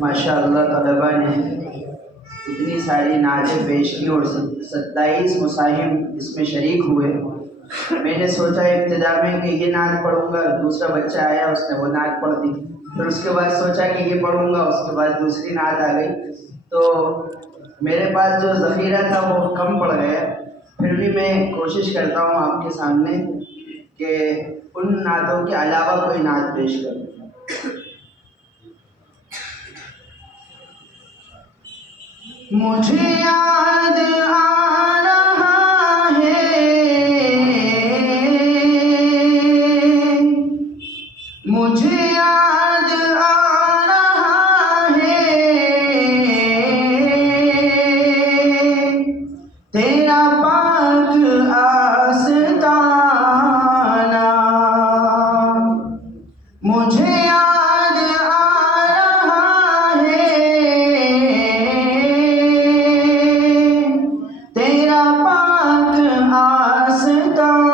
माशाअल्लाह तलबा ने इतनी सारी नातें पेश की और 27 मुसाहिब इसमें शरीक हुए। मैंने सोचा इब्तिदा में कि ये नात पढ़ूंगा, दूसरा बच्चा आया उसने वो नात पढ़ दी, फिर उसके बाद सोचा कि ये पढ़ूंगा, उसके बाद दूसरी नात आ गई, तो मेरे पास जो ज़ख़ीरा था वो कम पड़ गया। फिर भी मैं कोशिश करता हूँ आपके सामने कि उन नातों के अलावा कोई नात पेश करूँ। मुझे याद आ रहा है, मुझे याद आ रहा है तेरा पाक आस्ताना। मुझे याद आ रहा है तेरा पाक आस्ताना।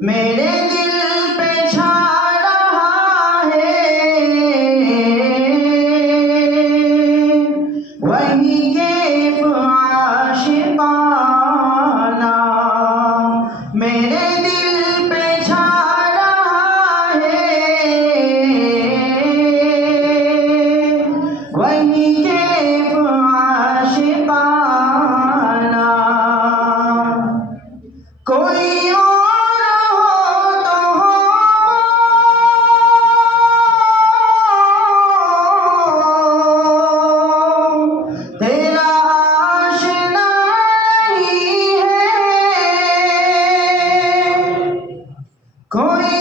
मेरे दिल पे छा रहा है वही कैफ आशिकाना। मेरे दिल पे छा रहा है वही कैफ आशिकाना। कोई और हो तो हो, तेरा आशिना नहीं है। कोई